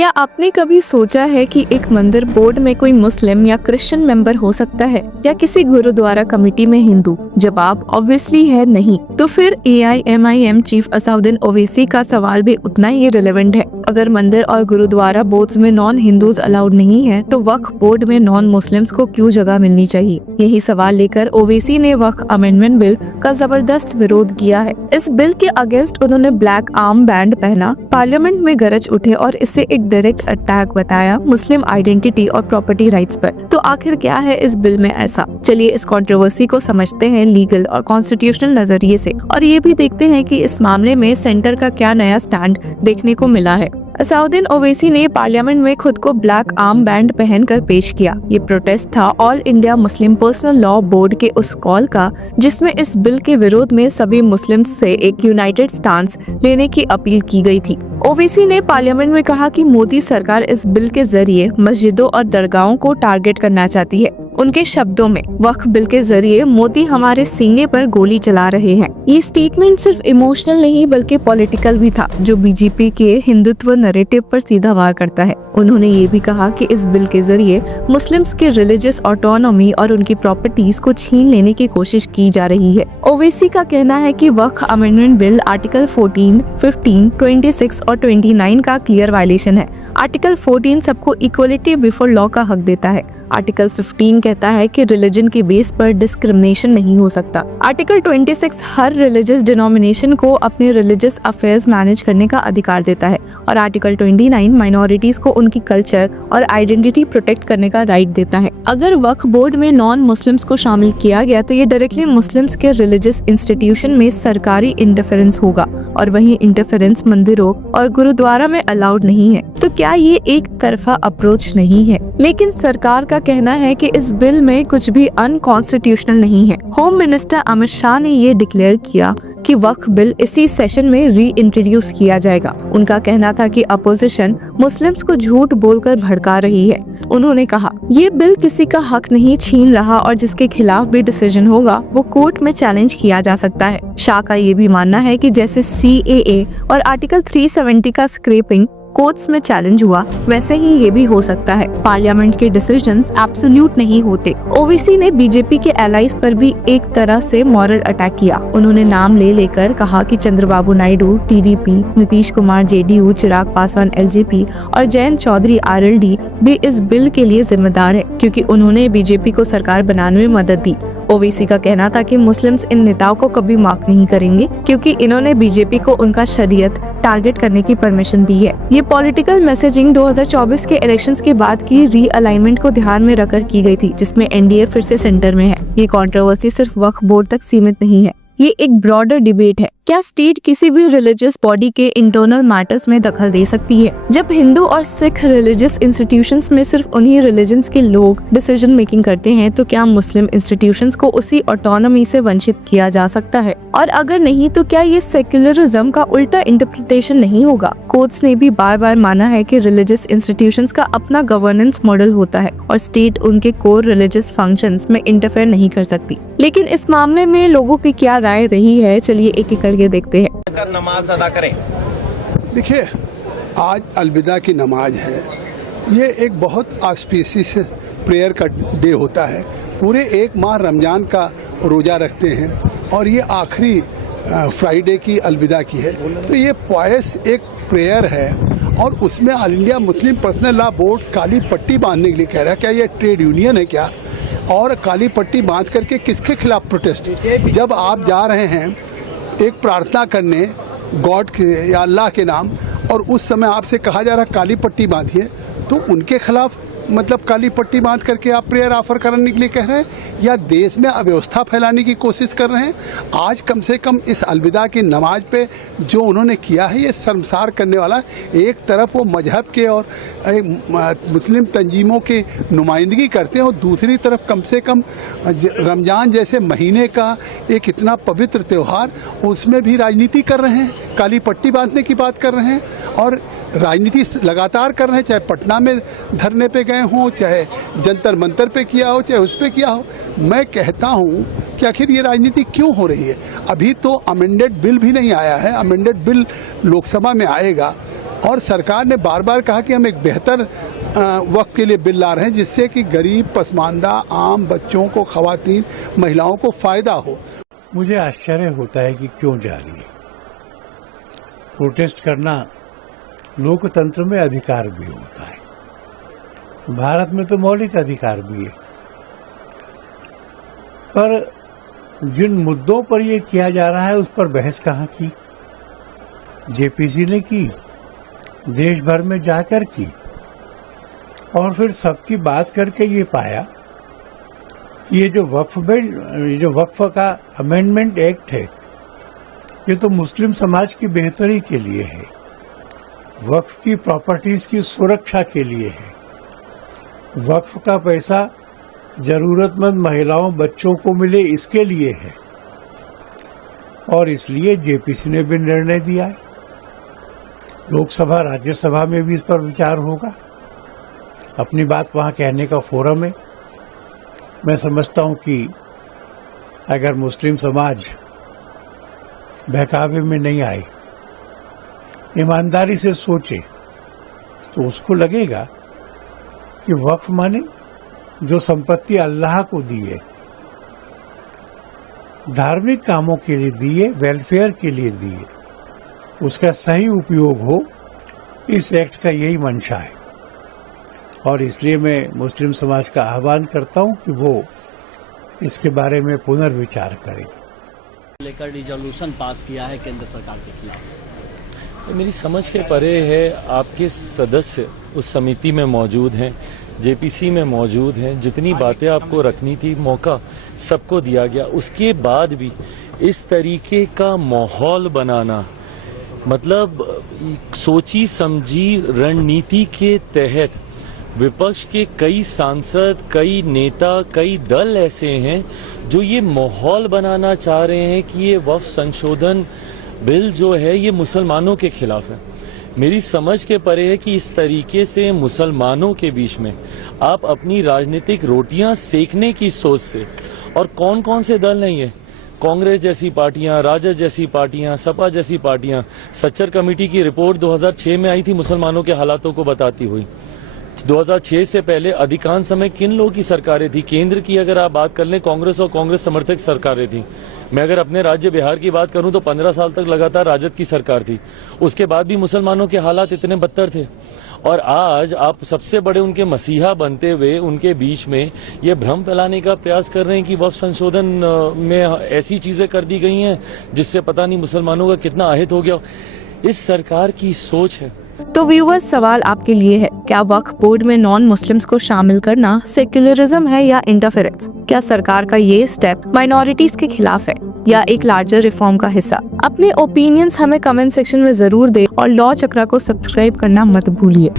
क्या आपने कभी सोचा है कि एक मंदिर बोर्ड में कोई मुस्लिम या क्रिश्चियन मेंबर हो सकता है या किसी गुरुद्वारा कमेटी में हिंदू? जवाब ऑब्वियसली है नहीं। तो फिर AIMIM चीफ असाउद्दीन ओवैसी का सवाल भी उतना ही रिलेवेंट है। अगर मंदिर और गुरुद्वारा बोर्ड्स में नॉन हिंदूज अलाउड नहीं है तो वक्फ बोर्ड में नॉन मुस्लिम्स को क्यों जगह मिलनी चाहिए? यही सवाल लेकर ओवैसी ने वक्फ अमेंडमेंट बिल का जबरदस्त विरोध किया है। इस बिल के अगेंस्ट उन्होंने ब्लैक आर्म बैंड पहना, पार्लियामेंट में गरज उठे और इसे एक डायरेक्ट अटैक बताया मुस्लिम आइडेंटिटी और प्रॉपर्टी राइट्स पर। तो आखिर क्या है इस बिल में ऐसा? चलिए इस कंट्रोवर्सी को समझते हैं लीगल और कॉन्स्टिट्यूशनल नजरिए से, और ये भी देखते हैं कि इस मामले में सेंटर का क्या नया स्टैंड देखने को मिला है। असाउद्दीन ओवैसी ने पार्लियामेंट में खुद को ब्लैक आर्म बैंड पहनकर पेश किया। ये प्रोटेस्ट था all India Muslim personal law board के उस कॉल का जिसमें इस बिल के विरोध में सभी मुस्लिम्स से एक यूनाइटेड स्टांस लेने की अपील की गई थी। ओवैसी ने पार्लियामेंट में कहा कि मोदी सरकार इस बिल के जरिए मस्जिदों और दरगाहों को टारगेट करना चाहती है। उनके शब्दों में, वक्फ बिल के जरिए मोदी हमारे सीने पर गोली चला रहे हैं। ये स्टेटमेंट सिर्फ इमोशनल नहीं बल्कि पॉलिटिकल भी था, जो बीजेपी के हिंदुत्व नैरेटिव पर सीधा वार करता है। उन्होंने ये भी कहा कि इस बिल के जरिए मुस्लिम्स के रिलीजियस ऑटोनॉमी और उनकी प्रॉपर्टीज को छीन लेने की कोशिश की जा रही है। ओवैसी का कहना है कि वक्फ अमेंडमेंट बिल आर्टिकल 14, 15, 26 और 29 का क्लियर वायलेशन है। आर्टिकल 14 सबको इक्वलिटी बिफोर लॉ का हक देता है। आर्टिकल 15 कहता है कि रिलीजन के बेस पर डिस्क्रिमिनेशन नहीं हो सकता। आर्टिकल 26 हर रिलीजियस डिनोमिनेशन को अपने रिलीजियस अफेयर्स मैनेज करने का अधिकार देता है, और आर्टिकल 29 माइनॉरिटीज को उनकी कल्चर और आइडेंटिटी प्रोटेक्ट करने का राइट देता है। अगर वक्फ बोर्ड में नॉन मुस्लिम्स को शामिल किया गया तो ये डायरेक्टली मुस्लिम्स के रिलीजियस इंस्टीट्यूशन में सरकारी इंटरफेरेंस होगा, और वही इंटरफेरेंस मंदिरों और गुरुद्वारा में अलाउड नहीं है। तो क्या ये एक तरफा अप्रोच नहीं है? लेकिन सरकार का कहना है कि इस बिल में कुछ भी अनकॉन्स्टिट्यूशनल नहीं है। होम मिनिस्टर अमित शाह ने ये डिक्लेयर किया कि वक्फ बिल इसी सेशन में री इंट्रोड्यूस किया जाएगा। उनका कहना था कि अपोजिशन मुस्लिम्स को झूठ बोलकर भड़का रही है। उन्होंने कहा, ये बिल किसी का हक नहीं छीन रहा और जिसके खिलाफ भी डिसीजन होगा वो कोर्ट में चैलेंज किया जा सकता है। शाह का ये भी मानना है कि जैसे CAA और आर्टिकल 370 का स्क्रैपिंग कोर्ट्स में चैलेंज हुआ, वैसे ही ये भी हो सकता है। पार्लियामेंट के डिसीजंस एब्सोल्यूट नहीं होते। ओवैसी ने बीजेपी के एलाइज पर भी एक तरह से मॉरल अटैक किया। उन्होंने नाम ले लेकर कहा कि Chandrababu Naidu TDP, Nitish Kumar JDU, Chirag Paswan LJP और जयंत चौधरी RLD भी इस बिल के लिए जिम्मेदार है, क्योंकि उन्होंने बीजेपी को सरकार बनाने में मदद दी। ओवैसी का कहना था कि मुस्लिम्स इन नेताओं को कभी माफ नहीं करेंगे, क्योंकि इन्होंने बीजेपी को उनका शरीयत टारगेट करने की परमिशन दी है। ये पॉलिटिकल मैसेजिंग 2024 के इलेक्शंस के बाद की रीअलाइनमेंट को ध्यान में रखकर की गई थी, जिसमें NDA फिर से सेंटर में है। ये कंट्रोवर्सी सिर्फ वक्फ बोर्ड तक सीमित नहीं है, ये एक ब्रॉडर डिबेट है। क्या स्टेट किसी भी रिलीजियस बॉडी के इंटरनल मैटर्स में दखल दे सकती है? जब हिंदू और सिख रिलीजियस इंस्टीट्यूशंस में सिर्फ उन्हीं रिलीजन्स के लोग डिसीजन मेकिंग करते हैं, तो क्या मुस्लिम इंस्टीट्यूशंस को उसी ऑटोनॉमी से वंचित किया जा सकता है? और अगर नहीं तो क्या ये सेक्युलरिज्म का उल्टा इंटरप्रिटेशन नहीं होगा? कोर्ट्स ने भी बार बार माना है कि रिलीजियस इंस्टीट्यूशंस का अपना गवर्नेंस मॉडल होता है और स्टेट उनके कोर रिलीजियस फंक्शंस में इंटरफेयर नहीं कर सकती। लेकिन इस मामले में लोगों की क्या राय रही है, चलिए एक एक करके देखते हैं। नमाज अदा करें। देखिए, आज अलविदा की नमाज है। ये एक बहुत ऑस्पिशियस प्रेयर का डे होता है। पूरे एक माह रमजान का रोज़ा रखते हैं और ये आखिरी फ्राइडे की अलविदा की है। तो ये पॉयस एक प्रेयर है, और उसमें all India Muslim personal law board काली पट्टी बांधने के लिए कह रहा है। क्या ये ट्रेड यूनियन है क्या? और काली पट्टी बांध करके किसके खिलाफ प्रोटेस्ट? जब आप जा रहे हैं एक प्रार्थना करने गॉड के या अल्लाह के नाम, और उस समय आपसे कहा जा रहा है काली पट्टी बांधिए, तो उनके खिलाफ मतलब काली पट्टी बांध करके आप प्रेयर ऑफर करने के लिए कह रहे हैं, या देश में अव्यवस्था फैलाने की कोशिश कर रहे हैं? आज कम से कम इस अलविदा की नमाज पे जो उन्होंने किया है ये शर्मसार करने वाला। एक तरफ वो मजहब के और मुस्लिम तंजीमों की नुमाइंदगी करते हैं, और दूसरी तरफ कम से कम रमज़ान जैसे महीने का एक इतना पवित्र त्यौहार, उसमें भी राजनीति कर रहे हैं, काली पट्टी बांधने की बात कर रहे हैं, और राजनीति लगातार कर रहे हैं। चाहे पटना में धरने पे गए हों, चाहे जंतर मंतर पे किया हो, चाहे उस पे किया हो। मैं कहता हूँ कि आखिर ये राजनीति क्यों हो रही है? अभी तो अमेंडेड बिल भी नहीं आया है। अमेंडेड बिल लोकसभा में आएगा और सरकार ने बार बार कहा कि हम एक बेहतर वक्फ के लिए बिल ला रहे हैं जिससे कि गरीब, पसमानदा, आम बच्चों को, खवातीन, महिलाओं को फ़ायदा हो। मुझे आश्चर्य होता है कि क्यों जारी है। प्रोटेस्ट करना लोकतंत्र में अधिकार भी होता है, भारत में तो मौलिक अधिकार भी है, पर जिन मुद्दों पर ये किया जा रहा है उस पर बहस कहाँ की? जेपीसी ने की, देश भर में जाकर की, और फिर सबकी बात करके ये पाया कि ये जो वक्फ का अमेंडमेंट एक्ट है, ये तो मुस्लिम समाज की बेहतरी के लिए है, वक्फ की प्रॉपर्टीज की सुरक्षा के लिए है, वक्फ का पैसा जरूरतमंद महिलाओं, बच्चों को मिले इसके लिए है, और इसलिए जेपीसी ने भी निर्णय दिया है। लोकसभा, राज्यसभा में भी इस पर विचार होगा, अपनी बात वहां कहने का फोरम है। मैं समझता हूं कि अगर मुस्लिम समाज बहकावे में नहीं आए, ईमानदारी से सोचे, तो उसको लगेगा कि वक्फ माने जो संपत्ति अल्लाह को दी है, धार्मिक कामों के लिए दी है, वेलफेयर के लिए दी है, उसका सही उपयोग हो, इस एक्ट का यही मंशा है। और इसलिए मैं मुस्लिम समाज का आह्वान करता हूं कि वो इसके बारे में पुनर्विचार करें। लेकर रिजोल्यूशन पास किया है केंद्र सरकार के खिलाफ। मेरी समझ के परे है। आपके सदस्य उस समिति में मौजूद हैं, जेपीसी में मौजूद हैं। जितनी बातें आपको रखनी थी, मौका सबको दिया गया। उसके बाद भी इस तरीके का माहौल बनाना, मतलब सोची समझी रणनीति के तहत विपक्ष के कई सांसद, कई नेता, कई दल ऐसे हैं जो ये माहौल बनाना चाह रहे हैं कि ये वक्फ संशोधन बिल जो है ये मुसलमानों के खिलाफ है। मेरी समझ के परे है कि इस तरीके से मुसलमानों के बीच में आप अपनी राजनीतिक रोटियां सेकने की सोच से, और कौन कौन से दल नहीं है, कांग्रेस जैसी पार्टियां, राजद जैसी पार्टियां, सपा जैसी पार्टियां। सच्चर कमेटी की रिपोर्ट 2006 में आई थी मुसलमानों के हालातों को बताती हुई। 2006 से पहले अधिकांश समय किन लोगों की सरकारें थी? केंद्र की अगर आप बात कर लें, कांग्रेस और कांग्रेस समर्थक सरकारें थी। मैं अगर अपने राज्य बिहार की बात करूं तो 15 साल तक लगातार राजद की सरकार थी। उसके बाद भी मुसलमानों के हालात इतने बदतर थे, और आज आप सबसे बड़े उनके मसीहा बनते हुए उनके बीच में ये भ्रम फैलाने का प्रयास कर रहे हैं कि वक्फ संशोधन में ऐसी चीजें कर दी गई हैं जिससे पता नहीं मुसलमानों का कितना अहित हो गया। इस सरकार की सोच है। तो व्यूअर्स, सवाल आपके लिए है, क्या वक्फ बोर्ड में नॉन मुस्लिम्स को शामिल करना सेक्युलरिज्म है या इंटरफेरेंस? क्या सरकार का ये स्टेप माइनॉरिटीज के खिलाफ है या एक लार्जर रिफॉर्म का हिस्सा? अपने ओपिनियंस हमें कमेंट सेक्शन में जरूर दें और लॉ चक्रा को सब्सक्राइब करना मत भूलिए।